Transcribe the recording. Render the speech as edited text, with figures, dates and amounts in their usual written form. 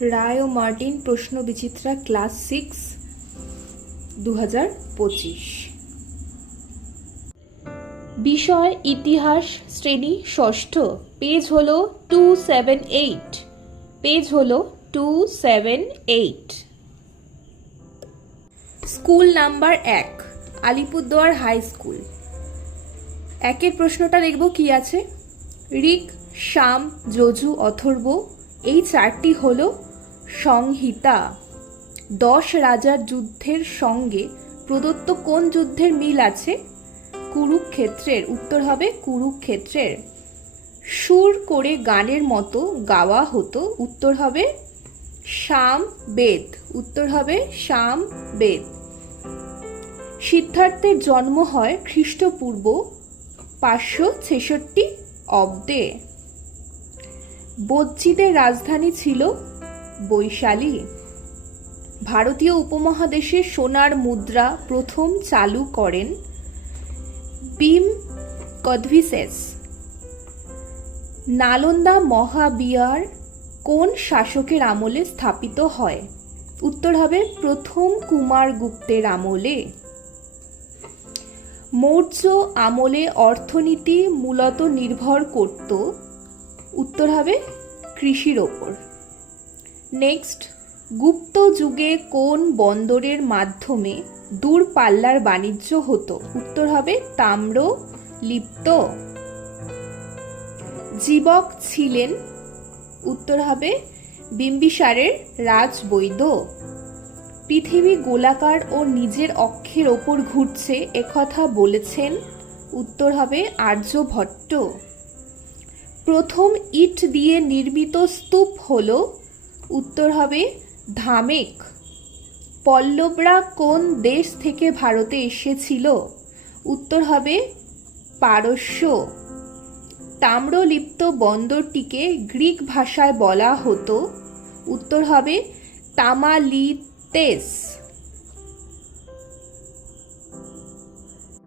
রায় ও Martin প্রশ্ন বিচিত্রা class 6 2025। বিষয় ইতিহাস, শ্রেণী ষষ্ঠ, পেজ হলো 278, পেজ হলো 278। School number 1, Alipurduar high school. একের প্রশ্নটা দেখব কি আছে। ঋক, সাম, যজু, অথর্ব এই চারটি হলো সংহিতা। 10 রাজার যুদ্ধের সঙ্গে প্রদত্ত কোন যুদ্ধের মিল আছে? কুরুক্ষেত্রের। উত্তর হবে কুরুক্ষেত্রের। সুর করে গানের মতো গাওয়া হতো। উত্তর হবে সামবেদ। উত্তর হবে সামবেদ। সিদ্ধার্থের জন্ম হয় খ্রিস্টপূর্ব 566 অব্দে। বজ্জীদের রাজধানী ছিল বৈশালী। ভারতীয় উপমহাদেশে সোনার মুদ্রা প্রথম চালু করেন ভীম কদভিসেস। নালন্দা মহাবিহার কোন শাসকের আমলে স্থাপিত হয়? উত্তর হবে প্রথম কুমারগুপ্তের আমলে। মৌর্য আমলে অর্থনীতি মূলত নির্ভর করত। উত্তর হবে কৃষির ওপর। নেক্সট, গুপ্ত যুগে কোন বন্দরের মাধ্যমে দূরপাল্লার বাণিজ্য হতো? উত্তর হবে তাম্রলিপ্ত। জীবক ছিলেন? উত্তর হবে বিম্বিসারের রাজবৈদ্য। পৃথিবী গোলাকার ও নিজের অক্ষের ওপর ঘুরছে একথা বলেছেন? উত্তর হবে আর্যভট্ট। প্রথম ইট দিয়ে নির্মিত স্তূপ হলো? উত্তর হবে ধামেক। পল্লবরা কোন দেশ থেকে ভারতে এসেছিল? উত্তর হবে পারস্য। তাম্রলিপ্ত বন্দরটিকে গ্রিক ভাষায় বলা হতো। উত্তর হবে তামালিতেস।